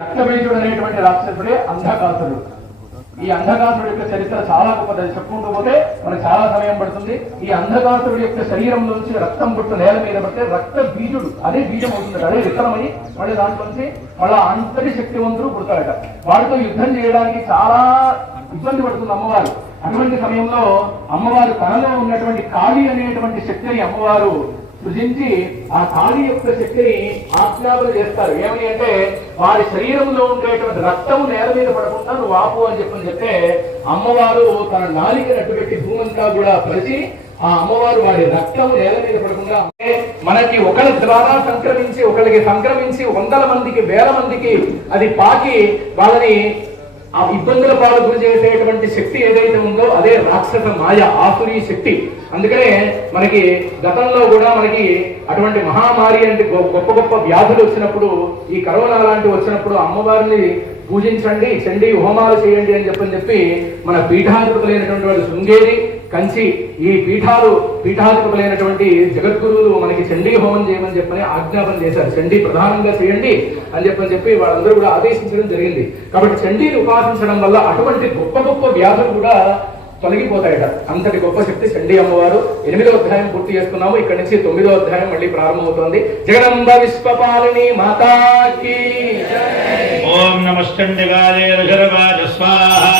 రక్తబీజుడు అనేటువంటి రాక్షసుడే అంధకాసురుడు. ఈ అంధకాసురుడి యొక్క చరిత్ర చాలా గొప్పది. చెప్పుకుంటూ పోతే మనకు చాలా సమయం పడుతుంది. ఈ అంధకాసురుడి యొక్క శరీరంలోంచి రక్తం పుట్టు నేల మీద పడితే రక్త బీజుడు అదే బీజం అవుతుంది, అదే విత్తనమని మళ్ళీ దాంట్లోంచి మళ్ళా అంతటి శక్తివంతుడు పుడతాడట. వాడితో యుద్ధం చేయడానికి చాలా ఇబ్బంది పడుతుంది అమ్మవారు. అటువంటి సమయంలో అమ్మవారు తనలో ఉన్నటువంటి కాళీ అనేటువంటి శక్తిని అమ్మవారు సృజించి ఆ కాళీ యొక్క శక్తిని ఆజ్ఞాపన చేస్తారు. ఏమని అంటే వారి శరీరంలో ఉండేటువంటి రక్తం నేల మీద పడకుండా నువ్వు ఆపు అని చెప్తే అమ్మవారు తన నాలికను అడ్డుపెట్టి భూమంతా కూడా పరిచి ఆ అమ్మవారు వారి రక్తం నేల మీద పడకుండా మనకి ఒకరి ద్వారా ఒకరికి సంక్రమించి 100 మందికి 1000 మందికి అది పాకి వాళ్ళని ఆ ఇబ్బందుల పాలు గురి చేసేటువంటి శక్తి ఏదైతే ఉందో అదే రాక్షస మాయ, ఆసురీ శక్తి. అందుకనే మనకి గతంలో కూడా మనకి అటువంటి మహామారి అంటే గొప్ప గొప్ప వ్యాధులు వచ్చినప్పుడు, ఈ కరోనా లాంటివి వచ్చినప్పుడు అమ్మవారిని పూజించండి, చండీ హోమాలు చేయండి అని చెప్పి మన పీఠాధిపతులైనటువంటి వాళ్ళు శృంగేరి, కంచి ఈ పీఠాధిపతులైనటువంటి జగద్గురువులు మనకి చండీ హోమం చేయమని చెప్పని ఆజ్ఞాపన చేశారు. చండీ ప్రధానంగా చేయండి అని చెప్పి వాళ్ళందరూ కూడా ఆదేశించడం జరిగింది. కాబట్టి చండీని ఉపాసించడం వల్ల అటువంటి గొప్ప గొప్ప వ్యాధులు కూడా తొలగిపోతాయట. అంతటి గొప్ప శక్తి చండీ అమ్మవారు. 8వ అధ్యాయం పూర్తి చేసుకున్నాము. ఇక్కడ నుంచి 9వ అధ్యాయం మళ్ళీ ప్రారంభమవుతోంది. జగదంబ విశ్వపాలిని మాతాకి ఓం నమస్కండిగాయ రుజరవాజ స్వాహా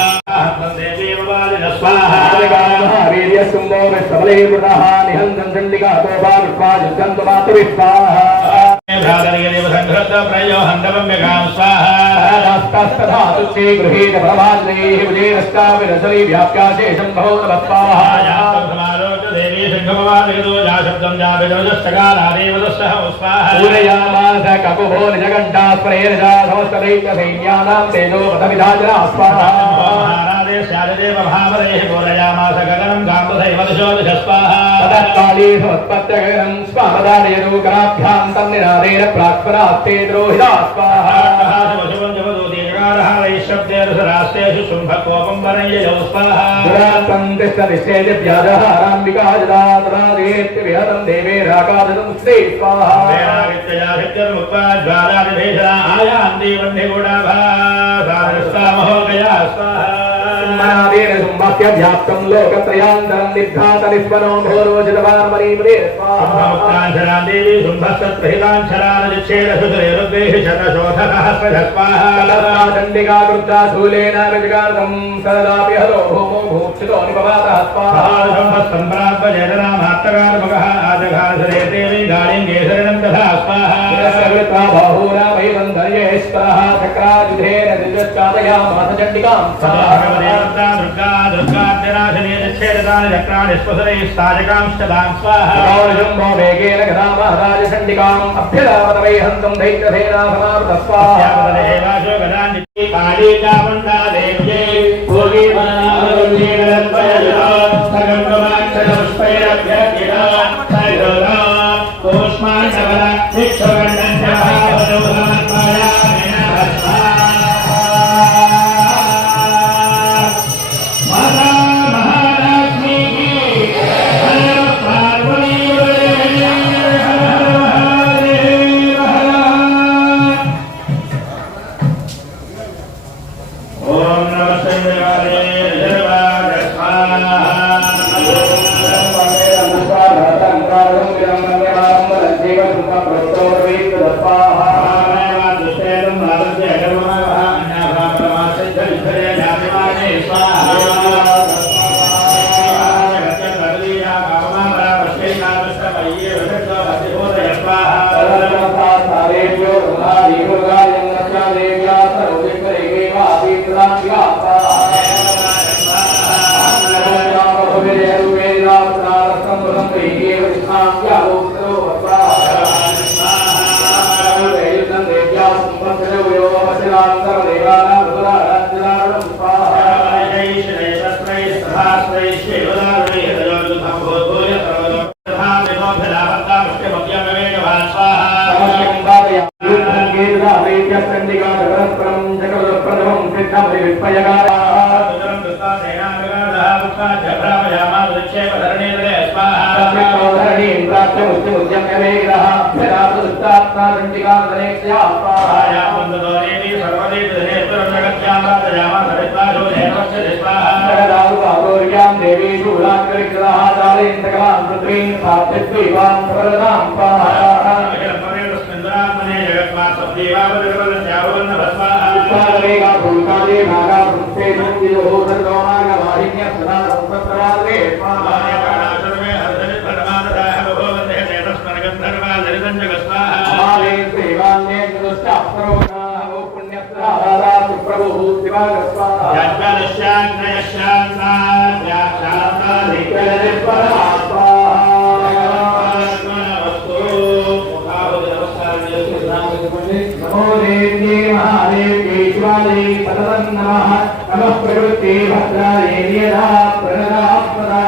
శారదేవ భావరేః పూరయామాస గగనం గాంబధైవ దశోదశస్వాహా తదత్కాళీ సమత్పత్యగగనం స్వాహదానయరూకరాభ్యాం తన్నినాదేన ప్రాక్పరాత్తే ద్రోహితా స్వాహా శుభం శబ్దేరుసరాస్తేషు శుంభకోపం వరయ్యయౌ స్వాహా దురాత్తం తిష్టనిశ్చేతి వ్యాజహారాంబికాజదాతరాదేత్య విహతం దేవేరాకాదనం శ్రీ స్వాహా వేరావిత్యయాభిత్యర్ముక్త్వా జ్వాలాదిభేషణా ఆయాంతి వన్నిగుణాభా సారస్తామహోగయా స్వాహా వ్యాప్తం లోకత్రయాంతరం నిర్ఘాత నిస్వనో భోరోజితవాన్మరీమరే స్వాహా దేవి శుంభస్తత్ప్రహితాంశరానజిచ్ఛేదసురేరుద్వేష శతశోధకః స్వాహా చండికా వృద్ధాశూలేన రజగార్ధం సదాపి హలో భూమో భూక్షితో నిపవాతః స్వాహా సంప్రాప్తజననామాత్తకారమగః ఆజఘాసరే దేవి గాళింగేశరణం తథా స్వాహా సర్వత్రా బాహూరామహివందయేశ్వరః చక్రాయుధేన దివ్యశ్చాదయామాస చండికాం స్వాహా దుర్గా దుర్గాద్యనాశనే ఛేదదాని చక్రాణి స్వసరైః సాజకాంశ్చదాం స్వాహా శంభో వేగేన గదామహరాజ చండికాం అభ్యదావతమై హంతం దైత్యసేనా సమావృత స్వాహా దేవాశో గదాని కాళీ చాముండా దేవ్యే భోగి వనామరుణీరత్వయజా సగంగమాక్షరపుష్పైరభ్యర్జితా సైరోధా కోష్మాండవర శిక్షగండంజావనోదాత్మయా परस्परं जगदप्रथमं सिद्धं विस्मयकारा तुदरं दुष्टा सेनांगकादः पुष्पा जभ्रामयामा विक्षेपधरणेन्द्रे स्वाहा धरणीं प्राप्तमुद्यम्यमेघः यदा दुष्टात्मा दण्डिकादनेक्ष्या स्वाहा बन्धुदोरेति सर्वदेशधनेश्वरं जगत्यां राजयामा सरित्वाशो धेनवस्य स्वाहा जगदाहुर्यां देवी शूलाङ्करिकृतः चालयन्तकलां पृथ्वीं साध्यद्वीवां प्रदां स्वाहा स्मिन्द्रात्मने जगत्मात्सब्देवावदर्वदन्यावन्न भस्वाहा उत्पादनेगा भूतादे भागा भुक्ते संविदो सर्वमागवाहिन्यः सदा संसत्तरादे स्वाहा हमारे सेवान्ये चतुष्टाप्तरोगणाः पुण्यस्राहारा सुप्रभुः शिवाय स्वाहा नमो देव्ये महादेव्ये शिवायै पदवन्नमः नमः प्रकृते भद्रायै नियदा प्रणदात्मदा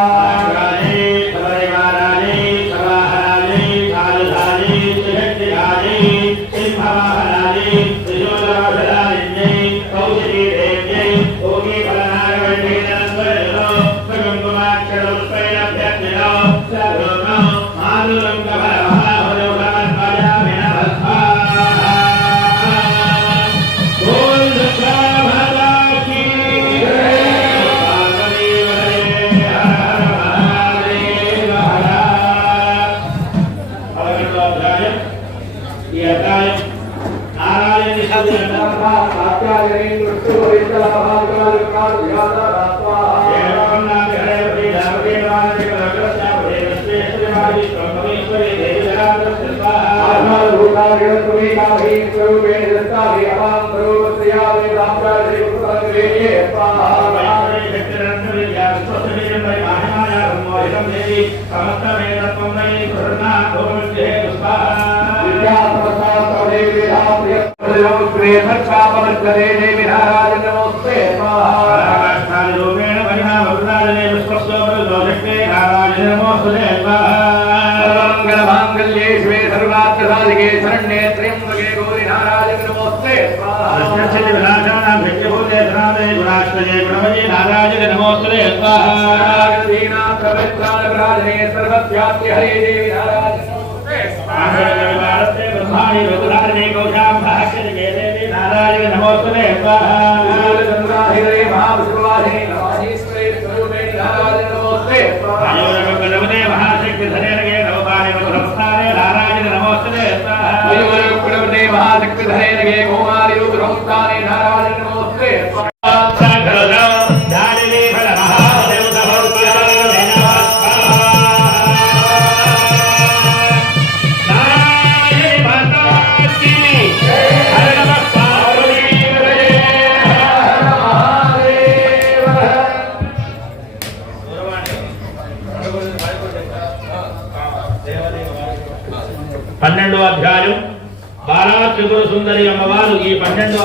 త్రిపుర సుందరి అమ్మవారు ఈ 12వ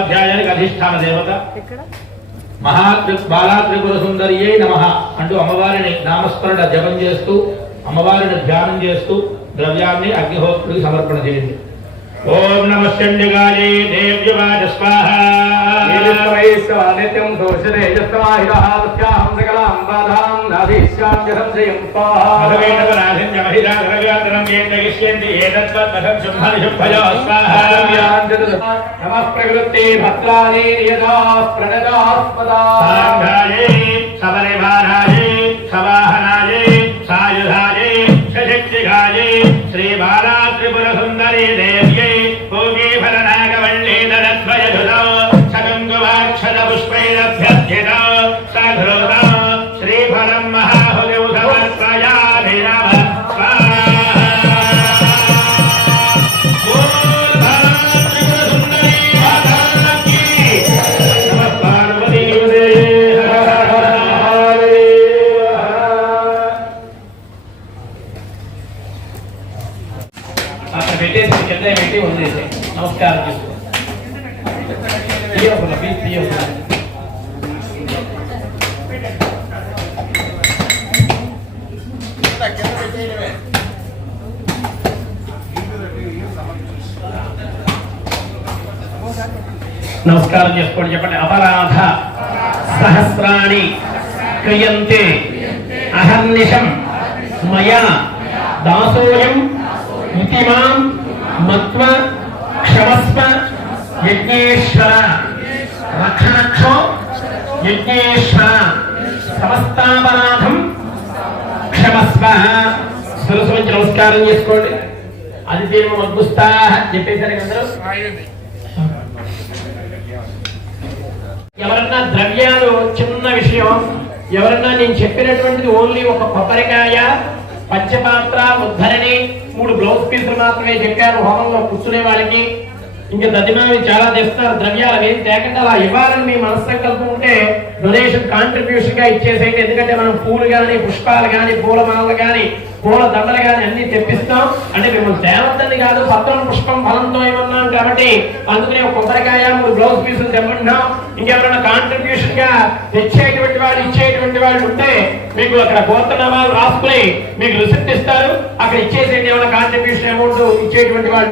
అధ్యాయానికి అధిష్టాన దేవత. బాలా త్రిపుర సుందరియే నమః అంటూ అమ్మవారిని నామస్మరణ జపం చేస్తూ అమ్మవారిని ధ్యానం చేస్తూ ద్రవ్యాన్ని అగ్నిహోత్రుడికి సమర్పణ చేయండి. ఓం నమః చండికాయే దేవ్యవాచ స్వాహా నిత్యం దోషదేజస్తమాహిరః తస్యాహం సకలాం బాధాం నాధీష్యామ్య సంశయం స్వాహా నమః ప్రకృతే భద్రాయే యదా ప్రణదాస్పదా సబరివారాయే సవాహనాయే సాయుధాయే సశక్తిగాయే శ్రీ బాలా త్రిపుర సుందరీ దేవ్యై భోగే ఫలనాగవల్లి దళద్వయధులో సగంగువాక్షర పుష్పైరభ్యర్థితో సధృత శ్రీఫలం మహాహులిం సమర్పయామి నమః స్వాహా. పెట్టేసి కింద పెట్టి వదిలేసి నమస్కారం చేసుకో. నమస్కారం చేసుకోండి. చెప్పండి. అపరాధ సహస్రాణి క్రియంతే అహర్నిశం మయా దాసోయం ఇతి మాం మత్వ క్షమస్వ యజ్ఞేశ్వర రక్షణక్షో యజ్ఞేశ్వర సమస్తాపరాధం క్షమస్వ. శిరస్సు నుంచి నమస్కారం చేసుకోండి. అది తీర్మ మద్గుస్తా చెప్పేసరికి అందరూ ఎవరన్నా ద్రవ్యాలు చిన్న విషయం, ఎవరన్నా నేను చెప్పినటువంటిది ఓన్లీ ఒక కొబ్బరికాయ, పంచపాత్ర, ఉద్ధరణి, 3 బ్లౌజ్ పీసులు మాత్రమే చెప్పారు హోమంలో కూర్చునే వాళ్ళకి. ఇంకా దద్దిమావి చాలా తెస్తున్నారు ద్రవ్యాలు, ఏం తేకుండా అలా ఇవ్వాలని మీ మనస్సంకల్పం ఉంటే డొనేషన్ కాంట్రిబ్యూషన్ గా ఇచ్చేసేయండి. ఎందుకంటే మనం పూలు కానీ, పుష్పాలు కానీ, పూలమాలలు కానీ, పూల దండలు కానీ అన్ని తెప్పిస్తాం. అంటే మిమ్మల్ని తేవద్దని కాదు, పత్రం పుష్పం ఫలంతో ఏమన్నాం కాబట్టి అందుకనే ఒక కొబ్బరికాయ, 3 బ్లౌజ్ పీసులు తెమ్మంటున్నాం. ఇంకెవరైనా కాంట్రిబ్యూషన్ గా తెచ్చేటువంటి వాళ్ళు, ఇచ్చేటువంటి వాళ్ళు ఉంటే మీకు అక్కడ గోత్రనామాలు రాసుకుని మీకు రిసిప్ట్ ఇస్తారు, అక్కడ ఇచ్చేసేయండి. ఏమైనా కాంట్రిబ్యూషన్ అమౌంట్ ఇచ్చేటువంటి వాళ్ళు